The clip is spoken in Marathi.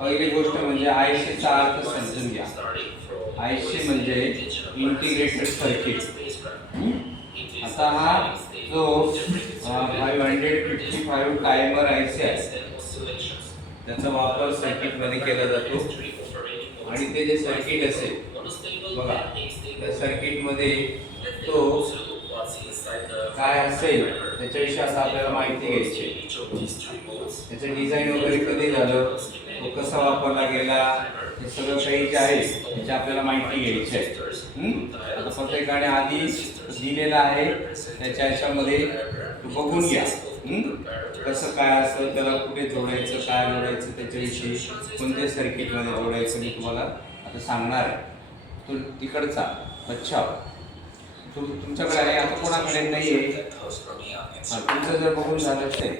पहिली गोष्ट म्हणजे आयसीचा अर्थ समजून घ्या. आयसी म्हणजे इंटिग्रेटेड सर्किट. आता हा जो 555 टायमर आयसी आहे त्याचा वापर सर्किटमध्ये केला जातो आणि ते जे सर्किट असेल बघा त्या सर्किटमध्ये तो काय असेल त्याच्याविषयी असं आपल्याला माहिती घ्यायची. त्याचं डिझाईन वगैरे कधी झालं, तो कसा वापरला गेला, हे सगळं काही जे आहे त्याची आपल्याला माहिती घ्यायची आहे. आता प्रत्येकाने आधी दिलेला आहे त्याच्या ह्याच्यामध्ये बघून घ्या कसं काय असतं, त्याला कुठे जोडायचं, काय जोडायचं, त्याच्याविषयी कोणत्या सर्किटमध्ये जोडायचं मी तुम्हाला आता सांगणार आहे. तो तिकडचा अच्छा तुमच्याकडे आहे, आता कोणाकडे नाही आहे. तुमचं जर बघून झालं असेल